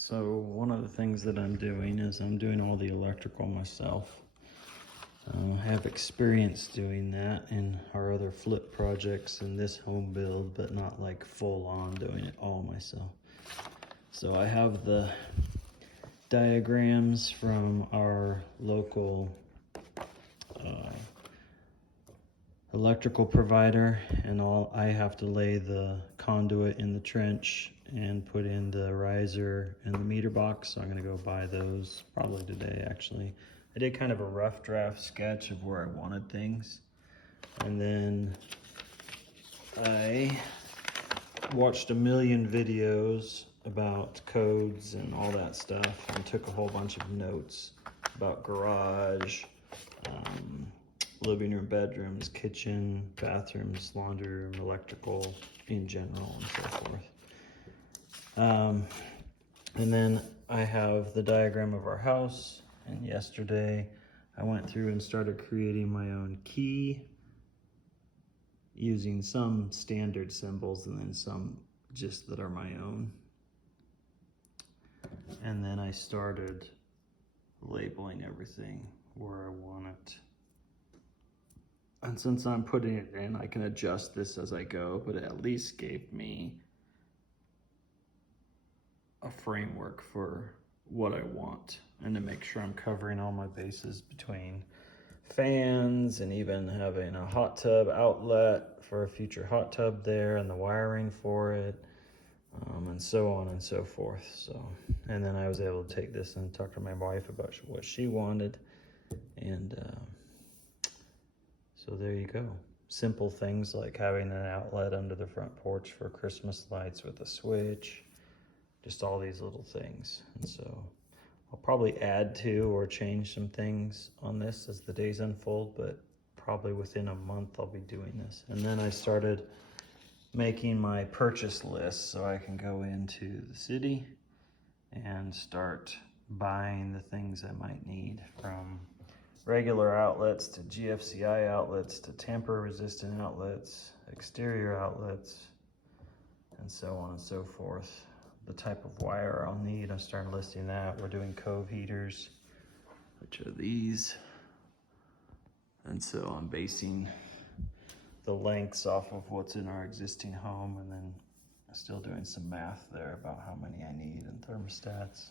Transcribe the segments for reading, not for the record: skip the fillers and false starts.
So one of the things that I'm doing is I'm doing all the electrical myself. I have experience doing that in our other flip projects in this home build, but not like full on doing it all myself. So I have the diagrams from our local electrical provider, and I have to lay the conduit in the trench and put in the riser and the meter box. So I'm gonna go buy those probably today actually. I did kind of a rough draft sketch of where I wanted things, and then I watched a million videos about codes and all that stuff and took a whole bunch of notes about garage, living room, bedrooms, kitchen, bathrooms, laundry room, electrical in general, and so forth. And then I have the diagram of our house, and yesterday I went through and started creating my own key using some standard symbols and then some just that are my own. And then I started labeling everything where I want it. And since I'm putting it in, I can adjust this as I go, but it at least gave me a framework for what I want, and to make sure I'm covering all my bases between fans and even having a hot tub outlet for a future hot tub there and the wiring for it, and so on and so forth. So, and then I was able to take this and talk to my wife about what she wanted, and so there you go. Simple things like having an outlet under the front porch for Christmas lights with a switch, just all these little things. And so I'll probably add to or change some things on this as the days unfold, but probably within a month I'll be doing this. And then I started making my purchase list so I can go into the city and start buying the things I might need, from regular outlets to GFCI outlets to tamper resistant outlets, exterior outlets, and so on and so forth. The type of wire I'll need, I started listing that. We're doing cove heaters, which are these. And so I'm basing the lengths off of what's in our existing home, and then still doing some math there about how many I need and thermostats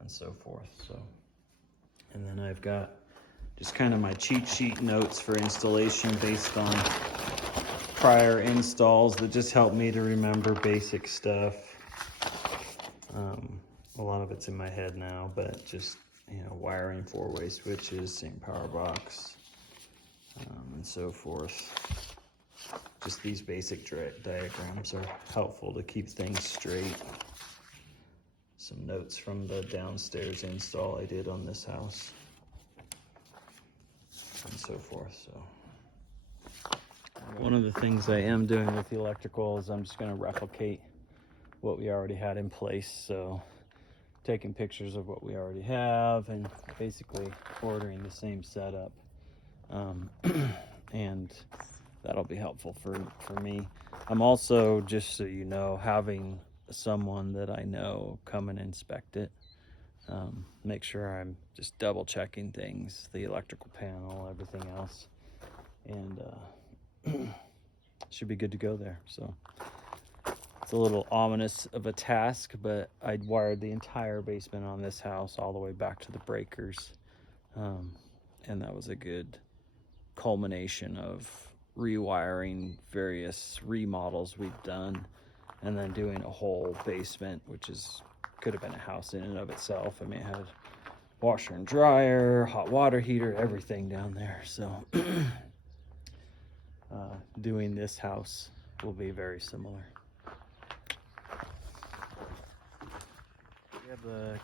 and so forth. So, and then I've got just kind of my cheat sheet notes for installation based on prior installs that just help me to remember basic stuff. A lot of it's in my head now, but just, you know, wiring four-way switches, same power box, and so forth. Just these basic diagrams are helpful to keep things straight. Some notes from the downstairs install I did on this house, and so forth. So one of the things I am doing with the electrical is I'm just going to replicate what we already had in place. So taking pictures of what we already have and basically ordering the same setup, and that'll be helpful for me. I'm also, just so you know, having someone that I know come and inspect it, make sure I'm just double checking things, the electrical panel, everything else, and should be good to go there. So it's a little ominous of a task, but I'd wired the entire basement on this house all the way back to the breakers, and that was a good culmination of rewiring various remodels we've done, and then doing a whole basement, which could have been a house in and of itself. I mean, it had washer and dryer, hot water heater, everything down there. So doing this house will be very similar. We have the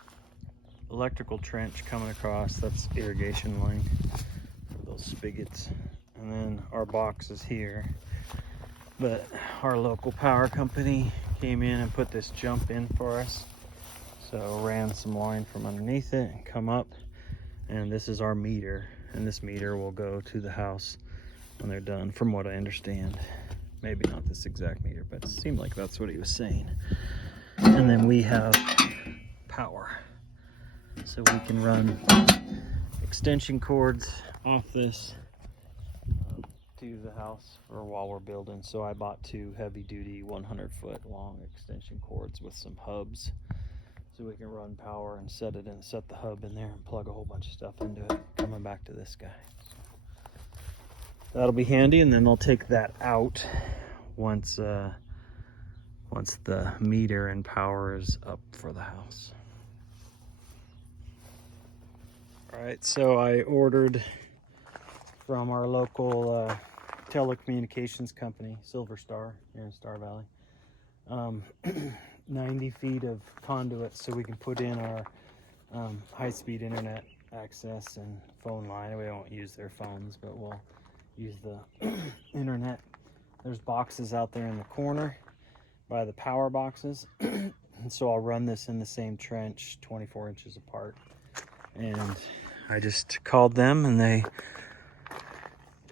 electrical trench coming across. That's irrigation line for those spigots. And then our box is here. But our local power company came in and put this jump in for us. So ran some line from underneath it and come up. And this is our meter. And this meter will go to the house when they're done, from what I understand. Maybe not this exact meter, but it seemed like that's what he was saying. And then we have power. So we can run extension cords off this to the house for while we're building. So I bought 2 heavy-duty 100-foot long extension cords with some hubs, so we can run power and set the hub in there and plug a whole bunch of stuff into it. Coming back to this guy. That'll be handy, and then I'll take that out once the meter and power is up for the house. All right, so I ordered from our local telecommunications company, Silver Star, here in Star Valley, 90 feet of conduit so we can put in our high-speed internet access and phone line. We won't use their phones, but we'll use the internet. There's boxes out there in the corner by the power boxes. And so I'll run this in the same trench, 24 inches apart. And I just called them, and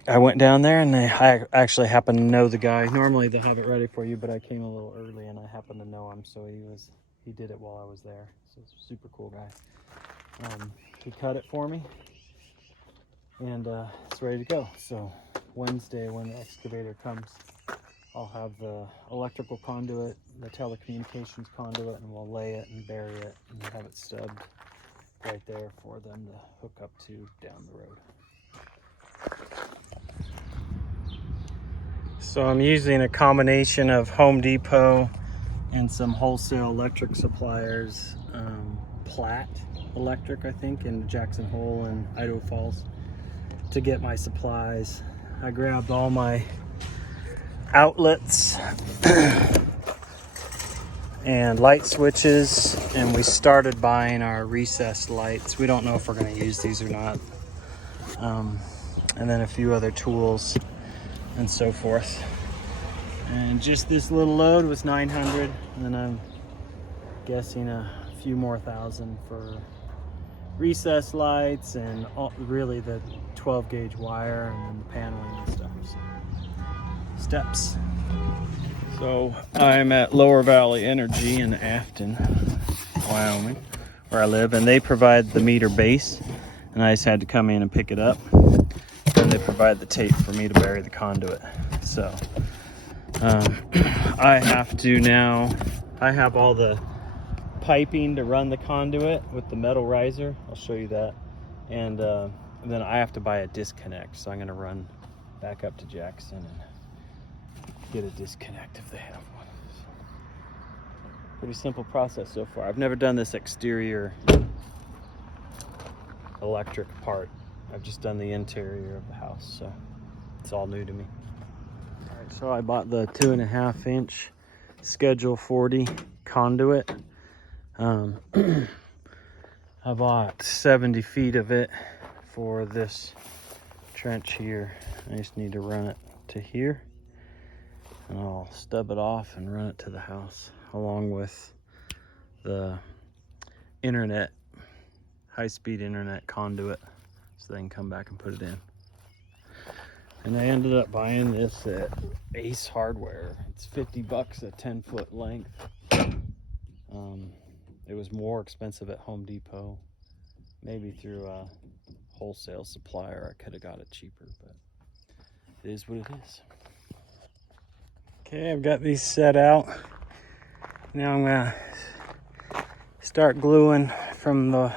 I went down there, and I actually happen to know the guy. Normally they'll have it ready for you, but I came a little early, and I happen to know him, so he did it while I was there. So it's a super cool guy. He cut it for me, and it's ready to go. So Wednesday, when the excavator comes, I'll have the electrical conduit, the telecommunications conduit, and we'll lay it and bury it and have it stubbed right there for them to hook up to down the road. So I'm using a combination of Home Depot and some wholesale electric suppliers, Platt Electric, I think, in Jackson Hole and Idaho Falls, to get my supplies. I grabbed all my outlets and light switches, and we started buying our recessed lights. We don't know if we're going to use these or not. And then a few other tools and so forth. And just this little load was $900, and I'm guessing a few more thousand for recessed lights and really the 12 gauge wire and then the paneling and stuff. So, steps. So I'm at Lower Valley Energy in Afton, Wyoming, where I live, and they provide the meter base, and I just had to come in and pick it up. And they provide the tape for me to bury the conduit. So I have all the piping to run the conduit with the metal riser. I'll show you that. And then I have to buy a disconnect. So I'm going to run back up to Jackson and get a disconnect if they have one. So, pretty simple process so far. I've never done this exterior electric part. I've just done the interior of the house, so it's all new to me. All right, so I bought the 2.5 inch Schedule 40 conduit. I bought 70 feet of it for this trench here. I just need to run it to here, and I'll stub it off and run it to the house along with the internet, high-speed internet conduit, so they can come back and put it in. And I ended up buying this at Ace Hardware. It's $50 a 10-foot length. It was more expensive at Home Depot. Maybe through a wholesale supplier I could have got it cheaper, but it is what it is. Okay, I've got these set out. Now I'm gonna start gluing from the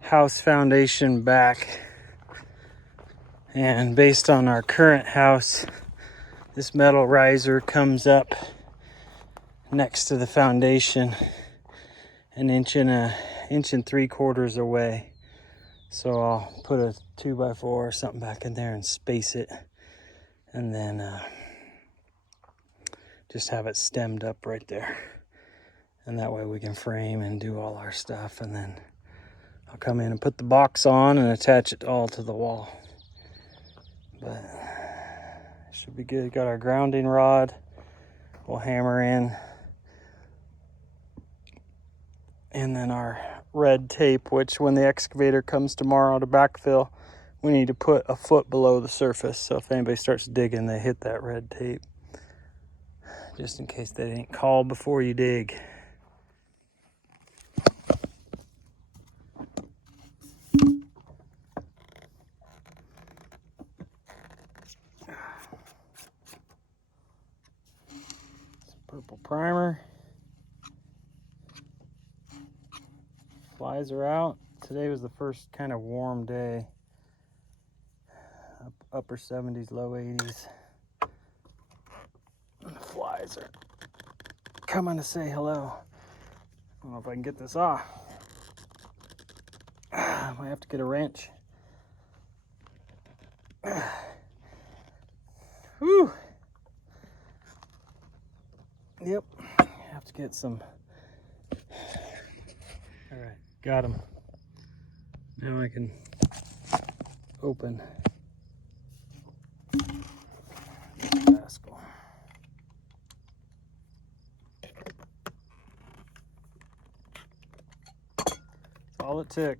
house foundation back. And based on our current house, this metal riser comes up next to the foundation an inch and 3/4 away. So I'll put a 2x4 or something back in there and space it, and then just have it stemmed up right there. And that way we can frame and do all our stuff, and then I'll come in and put the box on and attach it all to the wall. But it should be good. Got our grounding rod. We'll hammer in. And then our red tape, which when the excavator comes tomorrow to backfill, we need to put a foot below the surface. So if anybody starts digging, they hit that red tape, just in case they didn't call before you dig. Purple primer. Flies are out. Today was the first kind of warm day. Upper 70s, low 80s. And the flies are coming to say hello. I don't know if I can get this off. I might have to get a wrench. Whew. Yep, have to get some. All right, got him. Now I can open this rascal. That's all it took.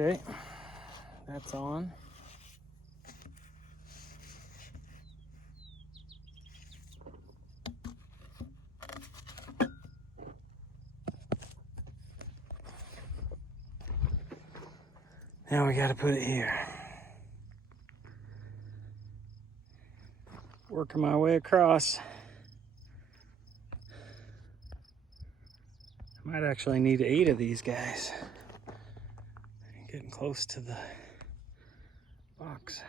Okay, that's on. Now we got to put it here. Working my way across. I might actually need 8 of these guys. Getting close to the box.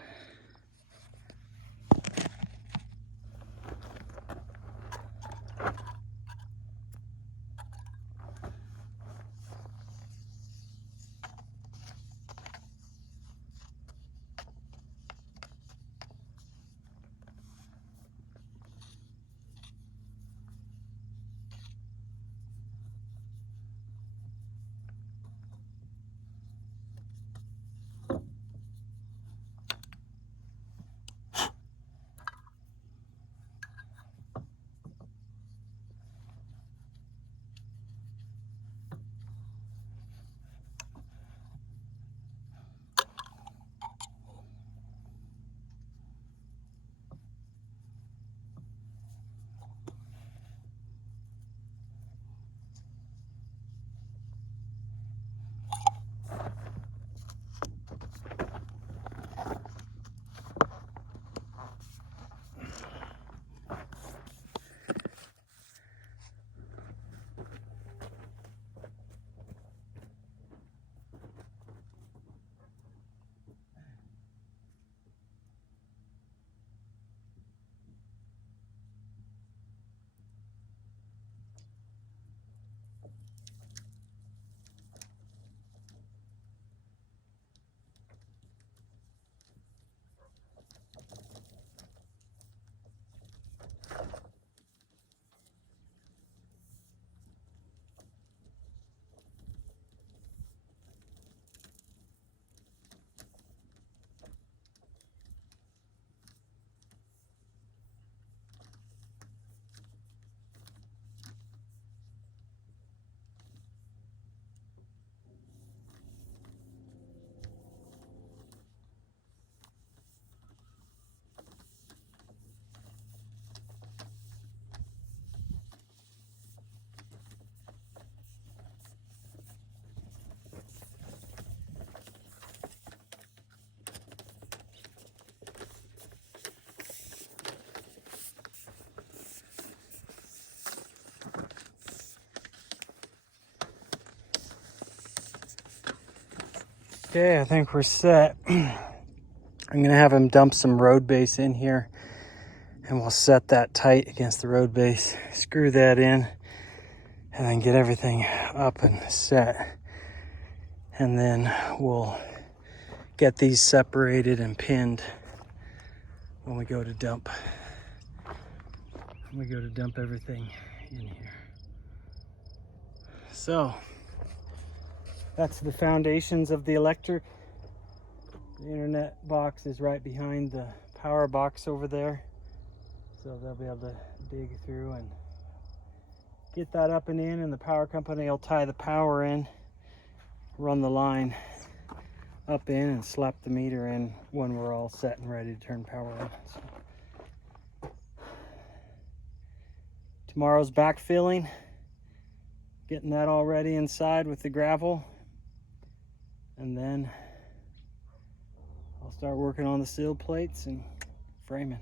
Okay, I think we're set. I'm gonna have him dump some road base in here and we'll set that tight against the road base, screw that in, and then get everything up and set. And then we'll get these separated and pinned when we go to dump. When we go to dump everything in here. So that's the foundations of the electric. The internet box is right behind the power box over there. So they'll be able to dig through and get that up and in, and the power company will tie the power in, run the line. up in and slap the meter in when we're all set and ready to turn power on. So. Tomorrow's backfilling, getting that all ready inside with the gravel, and then I'll start working on the sill plates and framing.